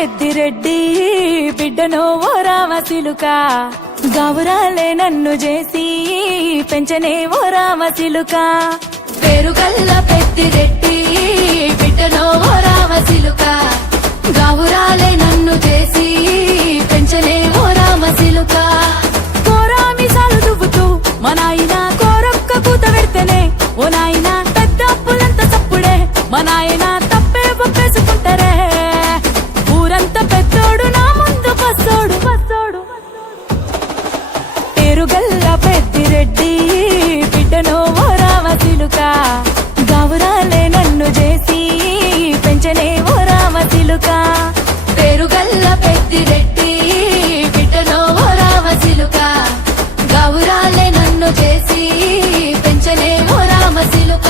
పెద్దిరెడ్డి బిడ్డనో ఓ రామసిలుక గావురాలే నన్ను చేసి పెంచనే ఓ రామసిలుక పేరుగల్ల పెద్దిరెడ్డి బిడ్డనో ఓ రామసిలుక గావురాలే నన్ను చేసి పెంచనే ఓ రామసిలుక కోరామిసాలు దువ్వుతూ మా నాయన కోరొక్క కూత పెడితేనే ఓ నాయన పెద్ద అప్పులంత తప్పుడే మా నాయన తప్పే ఒప్పేసుకుంటారే ఊరంతా పెద్దోడు నా ముందు పచ్చోడు పచ్చోడు పేరుగల్ల పెద్దిరెడ్డి బిడ్డనో ఓ రామసిలుక గావురాలే నన్ను చేసి పెంచనే ఓ రామసిలుక పేరుగల్ల పెద్దిరెడ్డి బిడ్డనో ఓ రామసిలుక గావురాలే నన్ను చేసి పెంచనే ఓ రామసిలుక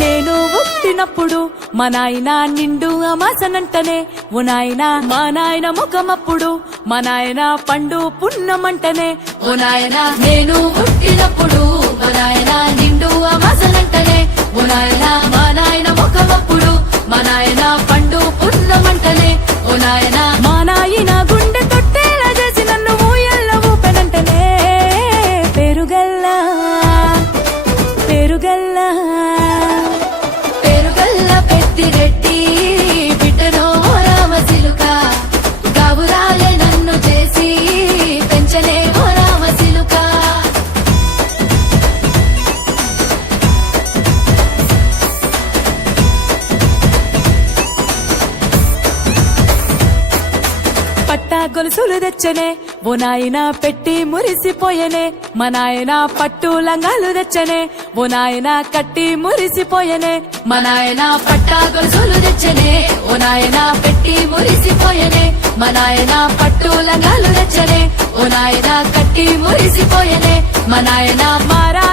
నేను పుట్టినప్పుడు మా నాయన నిండు అమాసనంటనే ఓ నాయన మా నాయన ముఖమప్పుడు మా నాయన పండు పున్నమంటనే ఓ నాయన నేను పుట్టినప్పుడు మా నాయన నిండు అమాసనంటనే ఓ నాయన మా నాయన ముఖమప్పుడు మా నాయన పండు పున్నమంటనే ఓ నాయన మా నాయన గుండె తొట్టేలా చేసి నన్ను ఊయల్ల ఊపెనంటనే పేరుగల్లా పేరుగల్లా పేరుగల్ల పెద్దిరెడ్డి బిడ్డనో ఓ రామసిలుక గావురాలే నన్ను చేసి పెంచనే ఓ రామసిలుక పట్టా గొలుసులు తెచ్చనే ఓ నాయన పెట్టి మురిసిపోయనే మా నాయన పట్టు లంగాలు తెచ్చనే ఓ నాయన కట్టి మురిసిపోయనే మా నాయన పట్టా గొలుసులు తెచ్చనే ఓ నాయన పెట్టి మురిసిపోయనే మా నాయన పట్టు లంగాలు తెచ్చనే ఓ నాయన కట్టి మురిసిపోయనే మా నాయన మారా